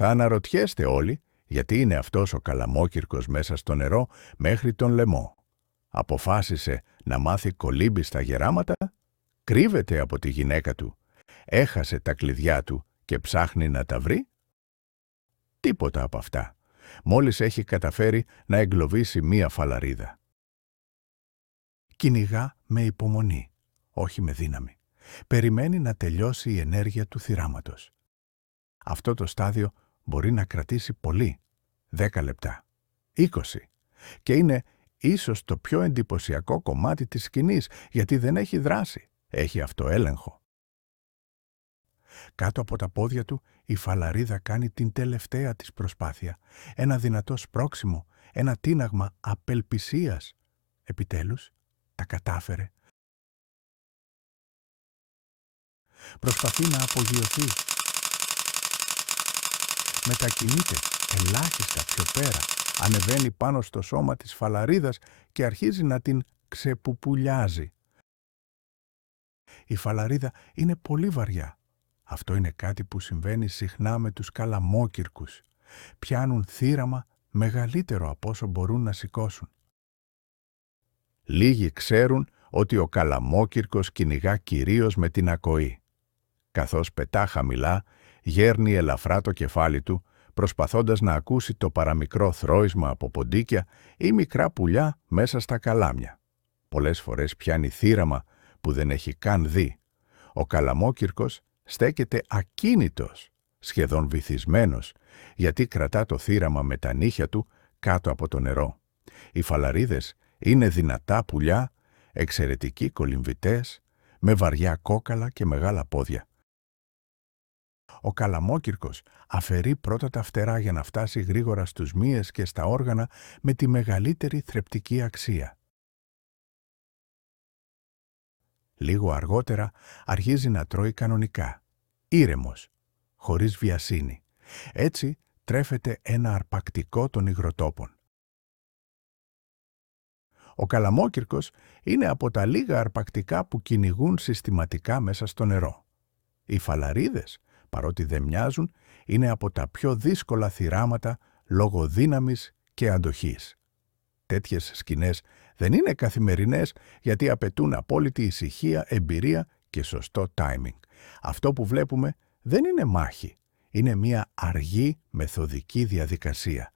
Θα αναρωτιέστε όλοι γιατί είναι αυτός ο καλαμόκυρκος μέσα στο νερό μέχρι τον λαιμό. Αποφάσισε να μάθει κολύμπι στα γεράματα, κρύβεται από τη γυναίκα του, έχασε τα κλειδιά του και ψάχνει να τα βρει. Τίποτα από αυτά. Μόλις έχει καταφέρει να εγκλωβίσει μία φαλαρίδα. Κυνηγά με υπομονή, όχι με δύναμη. Περιμένει να τελειώσει η ενέργεια του θυράματος. Αυτό το στάδιο μπορεί να κρατήσει πολύ, 10 λεπτά, 20, και είναι ίσως το πιο εντυπωσιακό κομμάτι της σκηνής, γιατί δεν έχει δράση, έχει αυτοέλεγχο. Κάτω από τα πόδια του η φαλαρίδα κάνει την τελευταία της προσπάθεια, ένα δυνατό σπρώξιμο, ένα τίναγμα απελπισίας. Επιτέλους, τα κατάφερε. Προσπαθεί να απογειωθεί. Μετακινείται ελάχιστα πιο πέρα, ανεβαίνει πάνω στο σώμα της φαλαρίδας και αρχίζει να την ξεπουπουλιάζει. Η φαλαρίδα είναι πολύ βαριά. Αυτό είναι κάτι που συμβαίνει συχνά με τους καλαμόκυρκους. Πιάνουν θύραμα μεγαλύτερο από όσο μπορούν να σηκώσουν. Λίγοι ξέρουν ότι ο καλαμόκυρκος κυνηγά κυρίως με την ακοή. Καθώς πετά χαμηλά, γέρνει ελαφρά το κεφάλι του, προσπαθώντας να ακούσει το παραμικρό θρώισμα από ποντίκια ή μικρά πουλιά μέσα στα καλάμια. Πολλές φορές πιάνει θύραμα που δεν έχει καν δει. Ο καλαμόκυρκος στέκεται ακίνητος, σχεδόν βυθισμένος, γιατί κρατά το θύραμα με τα νύχια του κάτω από το νερό. Οι φαλαρίδες είναι δυνατά πουλιά, εξαιρετικοί κολυμβητές, με βαριά κόκαλα και μεγάλα πόδια. Ο καλαμόκυρκος αφαιρεί πρώτα τα φτερά για να φτάσει γρήγορα στους μύες και στα όργανα με τη μεγαλύτερη θρεπτική αξία. Λίγο αργότερα αρχίζει να τρώει κανονικά, ήρεμος, χωρίς βιασύνη. Έτσι τρέφεται ένα αρπακτικό των υγροτόπων. Ο καλαμόκυρκος είναι από τα λίγα αρπακτικά που κυνηγούν συστηματικά μέσα στο νερό. Οι φαλαρίδες, παρότι δεν μοιάζουν, είναι από τα πιο δύσκολα θυράματα λόγω δύναμης και αντοχής. Τέτοιες σκηνές δεν είναι καθημερινές γιατί απαιτούν απόλυτη ησυχία, εμπειρία και σωστό timing. Αυτό που βλέπουμε δεν είναι μάχη. Είναι μια αργή, μεθοδική διαδικασία.